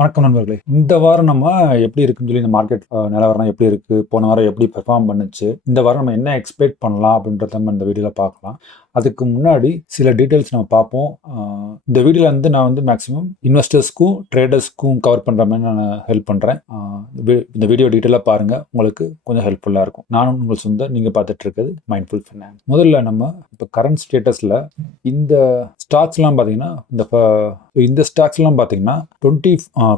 வணக்கம் நண்பர்களே. இந்த வாரம் நம்ம எப்படி இருக்குன்னு சொல்லி இந்த மார்க்கெட் நிலவரம் எப்படி இருக்கு? போன வாரம் எப்படி பெர்ஃபார்ம் பண்ணுச்சு? இந்த வாரம் நம்ம என்ன எக்ஸ்பெக்ட் பண்ணலாம்? அப்படின்றத நம்ம இந்த வீடியோல பார்க்கலாம். அதுக்கு முன்னாடி சில டீட்டெயில்ஸ் நம்ம பார்ப்போம். இந்த வீடியோல வந்து நான் வந்து மேக்ஸிமம் இன்வெஸ்டர்ஸ்க்கும், ட்ரேடர்ஸ்க்கும் கவர் பண்ற மாரி நான் ஹெல்ப் பண்றேன். இந்த வீடியோ டீட்டெயிலா பாருங்க. உங்களுக்கு கொஞ்சம் ஹெல்ப்ஃபுல்லா இருக்கும். நானும் உங்கள் சொந்த நீங்க பார்த்துட்டு இருக்கிறது மைண்ட்ஃபுல் ஃபைனான்ஸ். முதல்ல நம்ம இப்ப கரண்ட் ஸ்டேட்டஸ்ல இந்த ஸ்டாக்ஸ்லாம் பார்த்தீங்கன்னா, இந்த ஸ்டாக்ஸ்லாம் பார்த்தீங்கன்னா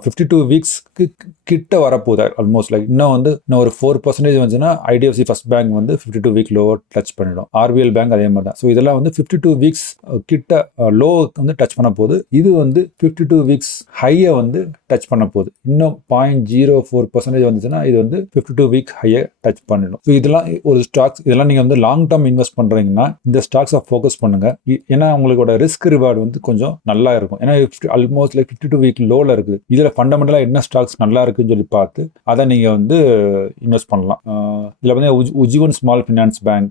52 வீக்ஸ்க்கு கிட்ட வரப்போகுது. ஆல்மோஸ்ட் லைக் இன்னும் ஒரு 4% வந்துச்சுன்னா ஐடிஎஃப்சி ஃபர்ஸ்ட் பேங்க் வந்து 52 வீக் லோ டச் பண்ணிடும். ஆர்பிஎல் பேங்க் அதே மாதிரி தான். ஸோ இதெல்லாம் வந்து 52 வீக்ஸ் கிட்ட லோ வந்து டச் பண்ண போகுது. இது வந்து 52 வீக்ஸ் ஹையை வந்து டச் பண்ண போகுது. இன்னும் 0.04% வந்துச்சுன்னா இது வந்து 52 வீக் ஹையை டச் பண்ணிடும். ஸோ இதெல்லாம் ஒரு ஸ்டாக்ஸ், இதெல்லாம் நீங்கள் வந்து லாங் டேர்ம் இன்வெஸ்ட் பண்ணுறீங்கன்னா இந்த ஸ்டாக்ஸை ஃபோக்கஸ் பண்ணுங்க. ஏன்னா உங்களோட ரிஸ்க் ரிவார்டு வந்து கொஞ்சம் நல்லா இருக்கும். ஏன்னா ஆல்மோஸ்ட் லைக் 52 வீக் லோல இருக்குது. இதுல ஃபண்டமெண்டலா என்ன ஸ்டாக்ஸ் நல்லா இருக்குன்னு சொல்லி பார்த்து அதை நீங்க வந்து இன்வெஸ்ட் பண்ணலாம். இதுல வந்து Ujjivan small finance bank,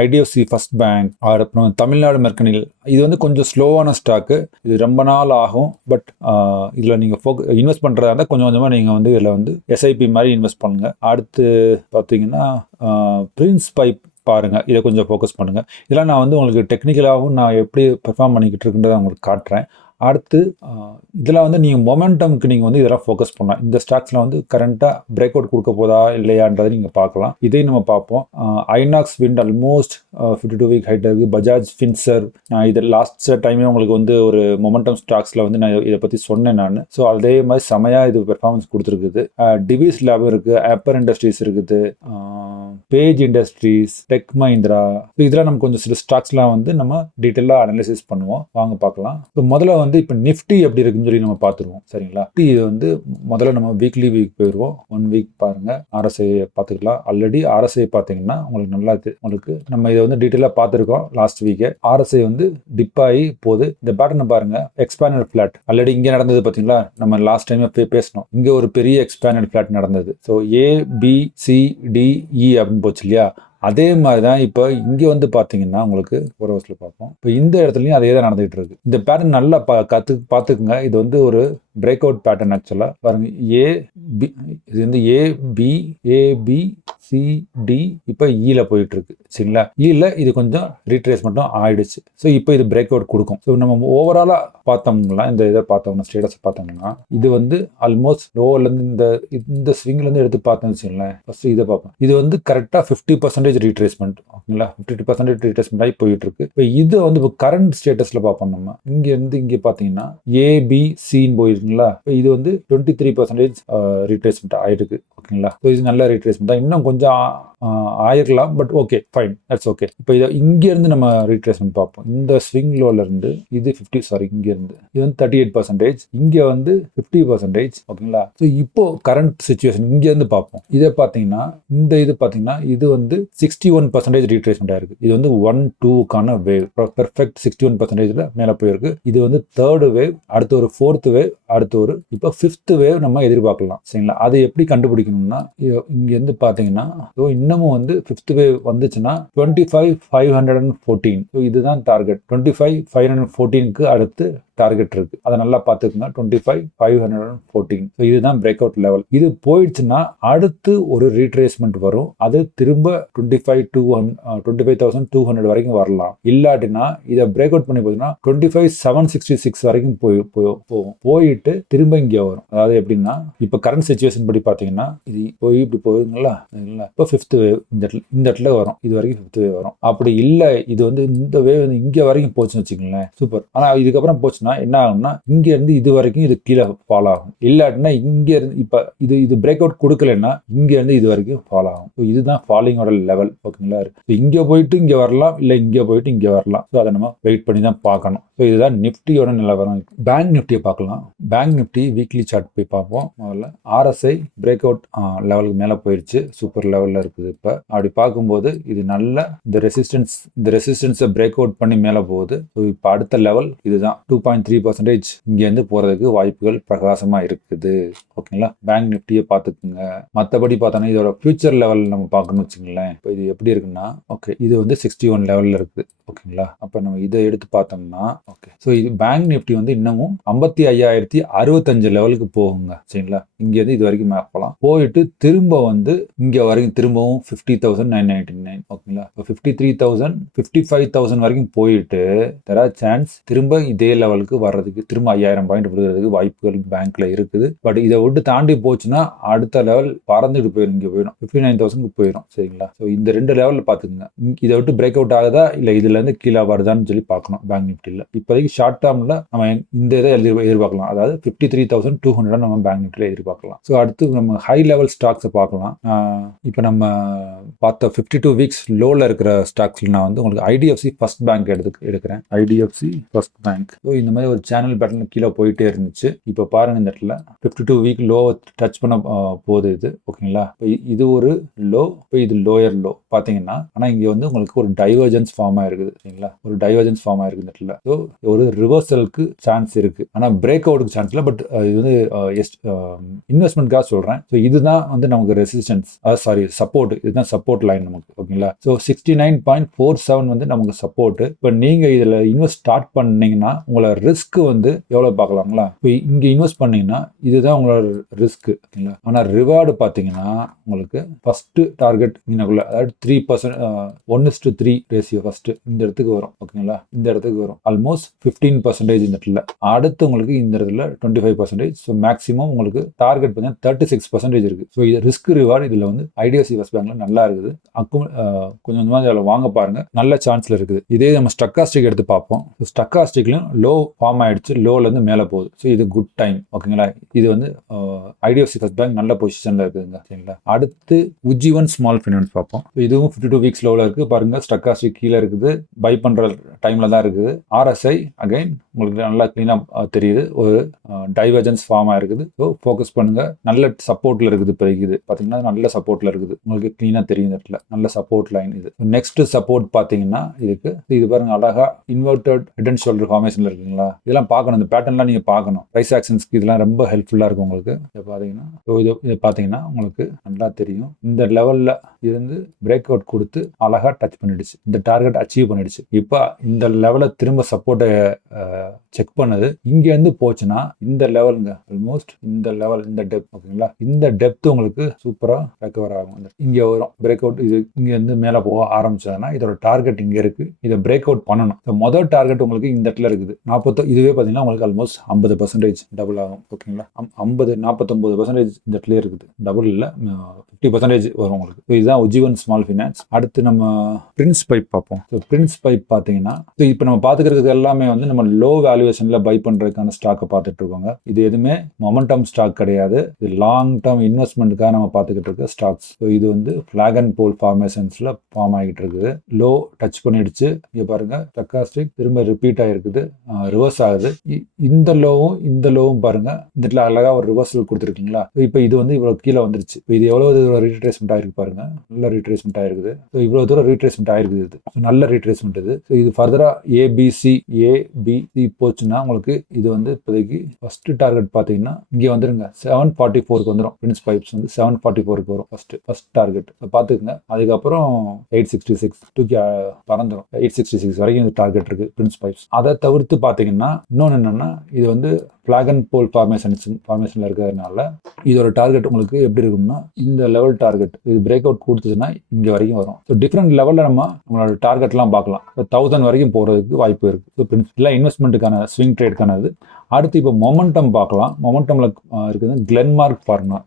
IDFC first bank, அப்புறம் தமிழ்நாடு மெர்கனைல். இது வந்து கொஞ்சம் ஸ்லோவான ஸ்டாக்கு. இது ரொம்ப நாள் ஆகும். பட் இதுல நீங்க இன்வெஸ்ட் பண்றதா இருந்தால் கொஞ்சம் கொஞ்சமா நீங்க வந்து இதுல வந்து எஸ்ஐபி மாதிரி இன்வெஸ்ட் பண்ணுங்க. அடுத்து பார்த்தீங்கன்னா பிரின்ஸ் பைப் பாருங்க. இதை கொஞ்சம் ஃபோக்கஸ் பண்ணுங்க. இதெல்லாம் நான் வந்து உங்களுக்கு டெக்னிக்கலாகவும் நான் எப்படி பெர்ஃபார்ம் பண்ணிக்கிட்டு இருக்குன்றதை உங்களுக்கு காட்டுறேன். அடுத்து இதெல்லாம் வந்து நீங்கள் மொமெண்டம்க்கு நீங்கள் வந்து இதெல்லாம் ஃபோக்கஸ் பண்ணலாம். இந்த ஸ்டாக்ஸில் வந்து கரண்ட்டாக பிரேக் அவுட் கொடுக்க போதா இல்லையான்றதை நீங்கள் பார்க்கலாம். இதையும் நம்ம பார்ப்போம். Inox Wind almost 52 week high இருக்குது. பஜாஜ் ஃபின்சர், இது லாஸ்ட் டைமே உங்களுக்கு வந்து ஒரு மொமெண்டம் ஸ்டாக்ஸில் வந்து நான் இதை பற்றி சொன்னேன் நான். ஸோ அதே மாதிரி செமையாக இது பெர்ஃபார்மன்ஸ் கொடுத்துருக்குது. டிவிஸ் லேப் இருக்குது, அப்பர் இண்டஸ்ட்ரீஸ் இருக்குது, பேஜ் இண்டஸ்ட்ரீஸ், டெக் மஹிந்திரா. இதெல்லாம் நம்ம கொஞ்சம் சில ஸ்டாக்ஸ்லாம் வந்து நம்ம டீட்டெயிலாக அனலைசிஸ் பண்ணுவோம். வாங்க பார்க்கலாம். இப்போ முதல்ல வந்து இப்போ நிஃப்டி எப்படி இருக்குன்னு சொல்லி நம்ம பார்த்துருவோம். சரிங்களா? நிஃப்டி இது வந்து முதல்ல நம்ம வீக்லி போயிடுவோம். 1 வீக் பாருங்க. ஆர்எஸ்ஐ பார்த்துக்கலாம். ஆல்ரெடி ஆர்எஸ்ஐ பார்த்தீங்கன்னா உங்களுக்கு நல்லா உங்களுக்கு நம்ம இதை வந்து டீட்டெயிலாக பார்த்துருக்கோம். லாஸ்ட் வீக்கே ஆர்எஸ்ஐ வந்து டிப் ஆகி போகுது. இந்த பேட்டர்னை பாருங்க. எக்ஸ்பேண்டட் ஃபிளாட் ஆல்ரெடி இங்கே நடந்தது பார்த்தீங்களா? நம்ம லாஸ்ட் டைம் பேசணும். இங்கே ஒரு பெரிய எக்ஸ்பேண்டட் ஃபிளாட் நடந்தது. ஸோ ABCDE அப்படின்னு போச்சு இல்லையா? அதே மாதிரி தான் இப்போ இங்கே வந்து பார்த்தீங்கன்னா உங்களுக்கு ஒரு ஹவர்ஸில் பார்ப்போம். இப்போ இந்த இடத்துலையும் அதே தான் நடந்துகிட்டு இருக்கு. இந்த பேட்டர்ன் நல்லா பார்த்துக்குங்க. இது வந்து ஒரு பிரேக் அவுட் பேட்டர்ன். ஆக்சுவலாக பாருங்க. இது வந்து ABCD இப்போ ஈல போயிட்டு இருக்கு. சரிங்களா? ஈல இது கொஞ்சம் ரீட்ரேஸ் மட்டும் ஆயிடுச்சு. ஸோ இப்போ இது பிரேக் அவுட் கொடுக்கும். ஸோ நம்ம ஓவராலாக பார்த்தோம்னா இந்த இதை பார்த்தோம்னா ஸ்டேட்டஸ் பார்த்தோம்னா இது வந்து ஆல்மோஸ்ட் லோவர்லேருந்து இந்த ஸ்விங்லேருந்து எடுத்து பார்த்தோம்னு வச்சுங்களேன். ஃபர்ஸ்ட் இதை பார்ப்போம். இது வந்து கரெக்டாக 50% ரீட்ரேஸ்மெண்ட். ஓகேங்களா? 50% ரீட்ரேஸ்மெண்ட் ஆகி போயிட்டு இருக்கு. இப்போ இதை வந்து இப்போ கரண்ட் ஸ்டேட்டஸ்ல பார்ப்போம். நம்ம இங்க இருந்து இங்கே பார்த்தீங்கன்னா ABCன்னு போயிருக்குங்களா? இப்போ இது வந்து 23% ரீட்ரேஸ்மெண்ட் ஆயிருக்கு. ஓகேங்களா? ஸோ இது நல்ல ரீட்ரேஸ்மெண்ட் தான். இன்னும் கொஞ்சம் ஆயிருக்கலாம். But okay, fine, that's okay. இப்போ இதை இங்க இருந்து நம்ம ரீட்ரேஸ்மெண்ட் பார்ப்போம். இந்த ஸ்விங் லோல இருந்து இது 50, இங்க இருந்து இது வந்து 38%, இங்க வந்து 50%. ஓகேங்களா? ஸோ இப்போ கரண்ட் சிச்சுவேஷன் இங்க இருந்து பார்ப்போம். இதை பார்த்தீங்கன்னா இந்த இது பார்த்தீங்கன்னா இது வந்து 61% ரீட்ரேஸ்மெண்ட் ஆயிருக்கு. இது வந்து 1-2க்கான வேவ். பெர்ஃபெக்ட் 61%ல மேலே போயிருக்கு. இது வந்து தேர்டு வேவ், அடுத்து ஒரு ஃபோர்த் வேவ், அடுத்து ஒரு இப்போ 5th வேவ் நம்ம எதிர்பார்க்கலாம். சரிங்களா? அதை எப்படி கண்டுபிடிக்கணும்னா இங்க இருந்து பார்த்தீங்கன்னா இன்னமும் வந்து 5th வேவ் வந்துச்சுன்னா 25,514. இதுதான் டார்கெட். 25,514க்கு அடுத்து டார்கெட் இருக்கு. அதை நல்லா பார்த்துக்குங்க. 25,514. இதுதான் பிரேக் அவுட் லெவல். இது போயிடுச்சுன்னா அடுத்து ஒரு ரீட்ரேஸ்மெண்ட் வரும். அது திரும்ப 25,200 வரைக்கும் வரலாம். இல்லாட்டினா இதை பிரேக் அவுட் பண்ணி போச்சுன்னா 25,766 வரைக்கும் போகும். போயிட்டு திரும்ப இங்கே வரும். அதாவது எப்படின்னா இப்போ கரண்ட் சிச்சுவேஷன் படி பார்த்தீங்கன்னா இது இப்படி போகுதுங்களா? இப்போ 5th வேவ் இந்த இடத்துல வரும். இது வரைக்கும் 5th வேவ் வரும். அப்படி இல்லை இது வந்து இந்த வேவ் வந்து இங்கே வரைக்கும் போச்சுன்னு வச்சுக்கோங்களேன். சூப்பர். ஆனால் இதுக்கப்புறம் போச்சு என்ன ஆகும்னா இங்க இருந்து இது வரைக்கும் இது கீழே ஃபால் ஆகும். இல்லாட்டினா இங்க இருந்து இப்ப இது பிரேக் அவுட் கொடுக்கலன்னா இங்க இருந்து இது வரைக்கும் ஃபால் ஆகும். இதுதான் ஃபாலிங்கோட லெவல். ஓகேங்களா? இங்க போயிட்டு இங்க வரலாம், இல்ல இங்க போயிட்டு இங்க வரலாம். அதை நம்ம வெயிட் பண்ணி தான் பார்க்கணும். இதுதான் நிஃப்டியோட நிலவரம். பேங்க் நிஃப்டியை பார்க்கலாம். பேங்க் நிஃப்டி வீக்லி சார்ட் போய் பார்ப்போம். முதல்ல RSI பிரேக் அவுட் லெவலுக்கு மேல போயிருச்சு. சூப்பர் லெவல்ல இருக்குது. இப்ப அப்படி பார்க்கும்போது இது நல்ல இந்த ரெசிஸ்டன்ஸை பிரேக் அவுட் பண்ணி மேல போகுது. இப்போ அடுத்த லெவல் இதுதான் 2. 3.3% இங்கேருந்து போகிறதுக்கு வாய்ப்புகள் பிரகாசமாக இருக்குது. ஓகேங்களா, பேங்க் நிஃப்டியை பார்த்துக்குங்க. மற்றபடி பார்த்தோன்னா இதோட ஃபியூச்சர் லெவல் நம்ம பார்க்கணும்னு வச்சுங்களேன். இப்போ இது எப்படி இருக்குன்னா, ஓகே இது வந்து 61 லெவலில் இருக்குது. ஓகேங்களா, அப்போ நம்ம இதை எடுத்து பார்த்தோம்னா, ஓகே ஸோ இது பேங்க் நிஃப்டி வந்து இன்னமும் 55,065 லெவலுக்கு போகுங்க. சரிங்களா, இங்கேருந்து இது வரைக்கும் மேப் போகலாம், போயிட்டு திரும்ப வந்து இங்கே வரைக்கும் திரும்பவும் 50,999. ஓகேங்களா, இப்போ 53,000 55,000 வரைக்கும் போயிட்டு தெர் ஆர் சான்ஸ் திரும்ப இதே லெவலுக்கு வர்றதுக்கு, திரும்ப 5,000 பாயிண்ட் விடுறதுக்கு வாய்ப்புகள் பேங்க்ல இருக்குது. பட் இதை விட்டு தாண்டி போச்சுன்னா அடுத்த லெவல் பறந்துட்டு போயிடும், இங்கே போயிடும் 59,000 போயிடும். சரிங்களா, ஸோ இந்த 2 லெவலில் பார்த்துக்குங்க. இதை விட்டு பிரேக் அவுட் ஆகுதா இல்லை இதுல இருந்து கீழே வருதான்னு சொல்லி பார்க்கணும் பேங்க் நிஃப்டியில். இப்போதைக்கு ஷார்ட் டேர்ம்ல நம்ம இந்த இதை எதிர்பார்க்கலாம், அதாவது 53,200 நம்ம பேங்க் நிஃப்டியில் எதிர்பார்க்கலாம். ஸோ அடுத்து நம்ம ஹை லெவல் ஸ்டாக்ஸை பார்க்கலாம். இப்போ நம்ம பார்த்த 52 வீக்ஸ் லோவில் இருக்கிற ஸ்டாக்ஸில் நான் வந்து உங்களுக்கு ஐடிஎஃப்சி ஃபர்ஸ்ட் பேங்க் எடுக்கிறேன். IDFC first bank. ஸோ இந்த மாதிரி ஒரு சேனல் பேட்டர்ன் கீழே போயிட்டே இருந்துச்சு. இப்போ பாருங்க இந்த இடத்துல 52 வீக் லோ டச் பண்ண போகுது இது. ஓகேங்களா, இது ஒரு லோ, இப்போ இது லோயர் லோ பார்த்தீங்கன்னா, ஆனால் இங்கே வந்து உங்களுக்கு ஒரு டைவர்ஜென்ஸ் ஃபார்ம் ஆயிருக்குது. சரிங்களா, ஒரு டைவர்ஜென்ஸ் ஃபார்ம் ஆயிருக்கு இந்த இடத்துல. ஸோ ஒரு ரிவர்சலுக்கு சான்ஸ் இருக்கு, ஆனால் பிரேக் அவுட்டுக்கு சான்ஸ் இல்லை. பட் இது வந்து இன்வெஸ்ட்மெண்ட்காக சொல்றேன். ஸோ இதுதான் வந்து நமக்கு ரெசிஸ்டன்ஸ், சாரி சப்போர்ட், இதுதான் சப்போர்ட் லைன் நமக்கு. ஓகேங்களா, ஸோ 69.47 வந்து நமக்கு சப்போர்ட். இப்போ நீங்க இதுல இன்வெஸ்ட் ஸ்டார்ட் பண்ணீங்கன்னா உங்களோட ரிஸ்க் வந்து எவ்வளவு பார்க்கலாங்களா. இப்போ இங்க இன்வெஸ்ட் பண்ணீங்கன்னா இதுதான் உங்களோட ரிஸ்க். ஓகேங்களா, ஆனால் ரிவார்டு பார்த்தீங்கன்னா உங்களுக்கு ஃபர்ஸ்ட் டார்கெட் மீனக்குள்ள, அதாவது 3% 1:3 ரேஷியோ ஃபர்ஸ்ட் இந்த இடத்துக்கு வரும். ஓகேங்களா, இந்த இடத்துக்கு வரும் ஆல்மோஸ்ட் 15% இந்த இடத்துல. அடுத்து உங்களுக்கு இந்த இடத்துல 25%. ஸோ மேக்ஸிமம் உங்களுக்கு டார்கெட் பார்த்தீங்கன்னா 36% இருக்கு. ஸோ இது ரிஸ்க் ரிவார்டு இதுல வந்து ஐடிஎஃப்சி ஃபர்ஸ்ட் பேங்க்ல நல்லா இருக்குது. கொஞ்சம் கொஞ்சமாக அதில் வாங்க பாருங்க, நல்ல சான்ஸ்ல இருக்குது. இதே நம்ம ஸ்டக்காஸ்டிக் எடுத்து பார்ப்போம். ஸ்டக்காஸ்டிக்லையும் லோ ஃபார்ம் ஆயிடுச்சு, லோல இருந்து மேலே போகுது. ஸோ இது குட் டைம். ஓகேங்களா, இது வந்து ஐடிஎஃப்சி ஃபர்ஸ்ட் பேங்க் நல்ல பொசிஷன்ல இருக்குதுங்க. சரிங்களா, அடுத்து உஜ்ஜீவன் ஸ்மால் ஃபைனான்ஸ் பார்ப்போம். இதுவும் 52 வீக்ஸ் லோவில் இருக்கு பாருங்க. ஸ்டக்காஸ்டிக் கீழே இருக்குது, பை பண்ற டைம்ல தான் இருக்குது. ஆர்எஸ்ஐ அகைன் உங்களுக்கு நல்லா கிளீனா தெரியுது, ஒரு டைவர்ஜென்ஸ் ஃபார்ம் ஆயிருக்குது. ஸோ ஃபோக்கஸ் பண்ணுங்க, நல்ல சப்போர்ட்ல இருக்குது. இப்போதைக்கு இது பார்த்தீங்கன்னா நல்ல சப்போர்ட்ல இருக்குது, உங்களுக்கு கிளீனா தெரியும் இடத்துல நல்ல சப்போர்ட் லைன் இது. நெக்ஸ்ட் சப்போர்ட் பார்த்தீங்கன்னா இதுக்கு இது பாருங்க, அழகா இன்வெர்டட் ஹெட் அண்ட் ஷோல்டர் ஃபார்மேஷன்ல இருக்குங்களா. இதெல்லாம் பார்க்கணும், இந்த பேட்டர்ன்லாம் நீங்க பார்க்கணும். பிரைஸ் ஆக்ஷன்ஸ்க்கு இதெல்லாம் ரொம்ப ஹெல்ப்ஃபுல்லா இருக்கும் உங்களுக்கு. இதை பார்த்தீங்கன்னா இது பார்த்தீங்கன்னா உங்களுக்கு நல்லா தெரியும். இந்த லெவல்ல இருந்து பிரேக் அவுட் கொடுத்து அழகா டச் பண்ணிடுச்சு, இந்த டார்கெட் அச்சீவ் பண்ணிடுச்சு. இப்போ இந்த லெவலை திரும்ப சப்போர்ட்டை செக் பண்ணது இங்க இருந்து போச்சுன்னா இந்த லெவலுங்க, ஆல்மோஸ்ட் இந்த லெவல், இந்த டெப்த். ஓகேங்களா, இந்த டெப்த் உங்களுக்கு சூப்பரா ரெக்கவர் ஆகும். இங்க வரும் பிரேக் அவுட், இது இங்க இருந்து மேல போக ஆரம்பிச்சதுன்னா இதோட டார்கெட் இங்க இருக்கு, இதை பிரேக் அவுட் பண்ணணும். முதல் டார்கெட் உங்களுக்கு இந்த இடத்துல இருக்குது 40. இதுவே பாத்தீங்கன்னா உங்களுக்கு ஆல்மோஸ்ட் 50% டபுள் ஆகும். ஓகேங்களா, 49% இந்த இடத்துல இருக்குது, டபுள் இல்ல 50% வரும் உங்களுக்கு. இதுதான் உஜ்ஜீவன் ஸ்மால் ஃபைனான்ஸ். அடுத்து நம்ம பிரின்ஸ் பைப் பார்ப்போம். பிரின்ஸ் பைப் பார்த்தீங்கன்னா இப்போ நம்ம பார்த்துக்கிறது எல்லாமே வந்து நம்ம லோ வேல்யூவேஷன்ல பை பண்றதுக்கான ஸ்டாக்கை பார்த்துட்டு இருக்கோங்க. இது எதுவுமே மொமெண்டம் ஸ்டாக் கிடையாது, இது லாங் டேர்ம் இன்வெஸ்ட்மெண்ட்டுக்காக நம்ம பார்த்துக்கிட்டு இருக்க ஸ்டாக்ஸ். இது வந்து ஃபிளாக் அண்ட் போல் ஃபார்மேஷன்ஸ்ல ஃபார்ம் ஆகிட்டு இருக்குது. லோ டச் பண்ணிடுச்சு, இங்க பாருங்க ஸ்டக்காஸ்டிக் திரும்ப ரிப்பீட் ஆயிருக்குது, ரிவர்ஸ் ஆகுது. இந்த லோவும் பாருங்க இந்த இடத்துல அழகா ஒரு ரிவர்சல் கொடுத்துருக்கீங்களா. இப்போ இது வந்து இவ்வளவு கீழே வந்துருச்சு. இது எவ்வளவு ரீட்ரேஸ்மெண்ட் ஆயிருக்கு பாருங்க, நல்ல ரீட்ரேஸ்மெண்ட் ஆயிருக்குது. இவ்வளவு தூரம் ரீட்ரேஸ்மெண்ட் ஆயிருக்குது, நல்ல ரீட்ரேஸ்மெண்ட் இது. இது ஃபர்தரா ஏபிசி போச்சுன்னா உங்களுக்கு இது வந்து இப்போதைக்கு ஃபர்ஸ்ட் டார்கெட் பாத்தீங்கன்னா இங்க வந்துருங்க 744 வந்துடும். பிரின்ஸ் பைப்ஸ் வந்து 744 வரும் ஃபர்ஸ்ட் டார்கெட் பாத்துக்கங்க. அதுக்கப்புறம் 866 தூக்கி பறந்துடும், 866 வரைக்கும் இந்த டார்கெட் இருக்கு பிரின்ஸ் பைப்ஸ். அதை தவிர்த்து பாத்தீங்கன்னா இன்னொன்னு என்னன்னா, இது வந்து ஃபிளாக் அண்ட் போல் ஃபார்மேஷன்ல இருக்கிறதுனால இதோட டார்கெட் உங்களுக்கு எப்படி இருக்கும்னா, இந்த லெவல் டார்கெட் இது பிரேக் அவுட் கொடுத்துச்சுன்னா இங்க வரைக்கும் வரும். ஸோ டிஃப்ரெண்ட் லெவல்ல நம்மளோட டார்கெட்லாம் பார்க்கலாம். 1000 வரைக்கும் போறதுக்கு வாய்ப்பு இருக்கு. ஸோ இன்வெஸ்ட்மெண்ட்டுக்கான ஸ்விங் ட்ரேட்கானது. அடுத்து இப்போ மொமெண்டம் பார்க்கலாம். மொமெண்டம்ல இருக்குது கிளென்மார்க் ஃபார்மா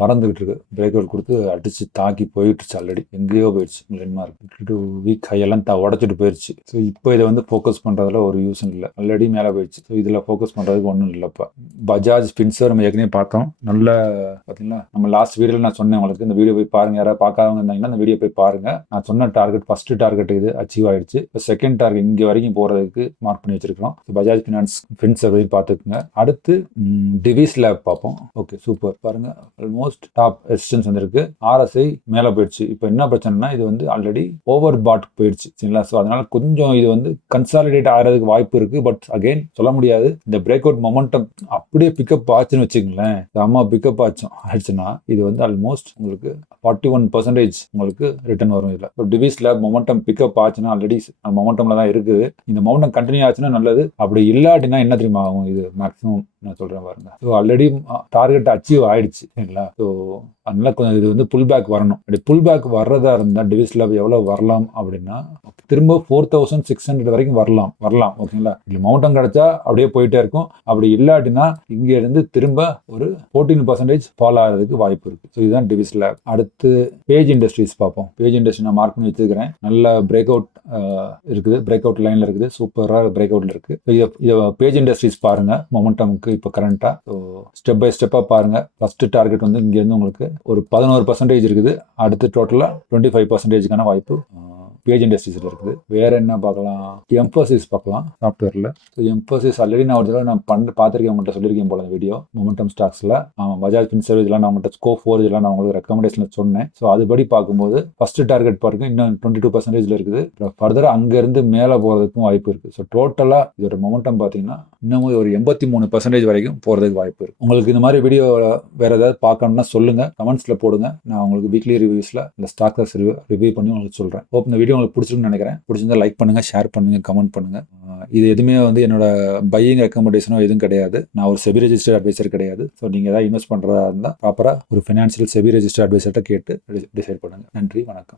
பறந்துகிட்டு இருக்கு, பிரேக் அவுட் கொடுத்து அடிச்சு தாக்கி போயிடுச்சு, ஆல்ரெடி எங்கேயோ போயிடுச்சு. கிளென்மார்க் 52 வீக் ஹையெல்லாம் உடச்சிட்டு போயிடுச்சு. ஸோ இப்போ இதை வந்து ஃபோக்கஸ் பண்றதுல ஒரு யூஸும் இல்லை, ஆல்ரெடி மேலே போயிடுச்சு. ஸோ இதுல ஃபோக்கஸ் பண்றதுக்கு ஒன்றும் இல்லைப்பா. பஜாஜ் ஃபின்சர் நம்ம ஏற்கனவே பார்த்தோம், நல்ல பார்த்தீங்களா. நம்ம லாஸ்ட் வீடியோல நான் சொன்னேன் உங்களுக்கு, இந்த வீடியோ போய் பாருங்க. யாராவது பார்க்காதவங்க இருந்தாங்கன்னா இந்த வீடியோ போய் பாருங்க. நான் சொன்ன டார்கெட் ஃபர்ஸ்ட் டார்கெட் இது அச்சீவ் ஆயிடுச்சு. இப்போ செகண்ட் டார்கெட் இங்க வரைக்கும் போறதுக்கு மார்க் பண்ணி வச்சிருக்கோம். பஜாஜ் ஃபினான்ஸ் ஃபின்சர்வ் வரையும் பார்த்துக்குங்க. அடுத்து டிவிஸ் லேப் பார்ப்போம். Okay, super. பாருங்க, ஆல்மோஸ்ட் டாப் ரெசிஸ்டன்ஸ் வந்துருக்கு. RSI மேலே போயிடுச்சு. இப்போ என்ன பிரச்சனைனா இது வந்து ஆல்ரெடி ஓவர் பாட் போயிடுச்சு சரிங்களா. ஸோ அதனால கொஞ்சம் இது வந்து கன்சாலிடேட் ஆகிறதுக்கு வாய்ப்பு இருக்கு. பட் அகைன் சொல்ல முடியாது. இந்த பிரேக் அவுட் மொமெண்டம் அப்படியே பிக்கப் ஆச்சுன்னு வச்சுக்கங்களேன், அம்மா பிக்கப் ஆச்சுன்னா இது வந்து ஆல்மோஸ்ட் உங்களுக்கு 41% உங்களுக்கு ரிட்டர்ன் வரும். இதில் டிவிஸ் லேப் மொமெண்டம் பிக்கப் ஆச்சுன்னா ஆல்ரெடி மொமெண்டம்ல தான் இருக்குது. இந்த மொமெண்டம் கண்டினியூ ஆச்சுன்னா நல்லது. அப்படி இல்லாட்டினா என்ன தெரியுமா ஆகும்? இது மேக்ஸிமம் நான் சொல்றேன் பாருங்க. ஸோ ஆல்ரெடி டார்கெட் அச்சீவ் ஆயிடுச்சு சரிங்களா. ஸோ அதனால கொஞ்சம் இது வந்து புல் பேக் வரணும். அப்படி புல் பேக் வர்றதா இருந்தால் டிவிஸ் லேப் எவ்வளவு வரலாம் அப்படின்னா திரும்ப 4600 வரைக்கும் வரலாம் ஓகேங்களா. இல்லை மவுண்டம் கிடைச்சா அப்படியே போயிட்டே இருக்கும். அப்படி இல்லாட்டினா இங்க இருந்து திரும்ப ஒரு 14% ஃபால் ஆகிறதுக்கு வாய்ப்பு இருக்கு. ஸோ இதுதான் டிவிஸ் லேப். அடுத்து பேஜ் இண்டஸ்ட்ரீஸ் பார்ப்போம். பேஜ் இண்டஸ்ட்ரி நான் மார்க் பண்ணி வச்சிருக்கிறேன். நல்ல பிரேக் அவுட் இருக்குது, பிரேக் அவுட் லைன்ல இருக்குது, சூப்பராக பிரேக் அவுட்ல இருக்கு. பேஜ் இண்டஸ்ட்ரீஸ் பாருங்க மொமெண்டம்க்கு இப்போ கரண்டா. ஸோ ஸ்டெப் பை ஸ்டெப்பா பாருங்க. ஃபர்ஸ்ட் டார்கெட் வந்து இங்க இருந்து உங்களுக்கு ஒரு 11% இருக்குது. அடுத்து டோட்டலா 25%க்கான வாய்ப்பு பேஜ் இண்டஸ்ட்ரீஸ்ல இருக்குது. வேற என்ன பார்க்கலாம்? எம்போசிஸ் பார்க்கலாம் சாஃப்ட்வேர்ல. எம்போசிஸ் ஆல்ரெடி நான் ஒரு தடவை நான் பார்த்துருக்கேன், உங்கள்கிட்ட சொல்லியிருக்கேன் போல வீடியோ மொமெண்டம் ஸ்டாக்ஸ்ல. பஜாஜ் ஃபின்சர்வ் இதெல்லாம் நான் உங்கள்கிட்ட ஸ்கோப் 4 இதெல்லாம் நான் உங்களுக்கு ரெக்கமெண்டேஷன்ல சொன்னேன். ஸோ அதுபடி பார்க்கும்போது ஃபர்ஸ்ட் டார்கெட் பாருங்க இன்னும் 22% இருக்குது. ஃபர்தர் அங்க இருந்து மேலே போறதுக்கும் வாய்ப்பு இருக்கு. ஸோ டோட்டலா இதோட மொமெண்டம் பார்த்தீங்கன்னா இன்னமும் ஒரு 83% வரைக்கும் போறதுக்கு வாய்ப்பு இருக்கு. உங்களுக்கு இந்த மாதிரி வீடியோ வேற ஏதாவது பார்க்கணும்னா சொல்லுங்க, கமெண்ட்ஸ்ல போடுங்க. நான் உங்களுக்கு வீக்லி ரிவ்யூஸ்ல இந்த ஸ்டாக்ஸ் ரிவ்யூ பண்ணி உங்களுக்கு சொல்றேன். ஹோப் இந்த வீடியோ உங்களுக்கு பிடிச்சிருக்குன்னு நினைக்கிறேன். பிடிச்சிருந்தா லைக் பண்ணுங்க, ஷேர் பண்ணுங்க, கமெண்ட் பண்ணுங்க. இது எதுவுமே வந்து என்னோட பையிங் ரெக்கமெண்டேஷனோ எதுவும் கிடையாது. நான் ஒரு செபி ரெஜிஸ்டர்ட் அட்வைசர் கிடையாது. ஸோ நீங்க ஏதாவது இன்வெஸ்ட் பண்றதா இருந்தால் ப்ராப்பரா ஒரு ஃபினான்ஷியல் செபி ரெஜிஸ்டர்ட் அட்வைசர்கிட்ட கேட்டு டிசைட் பண்ணுங்க. நன்றி, வணக்கம்.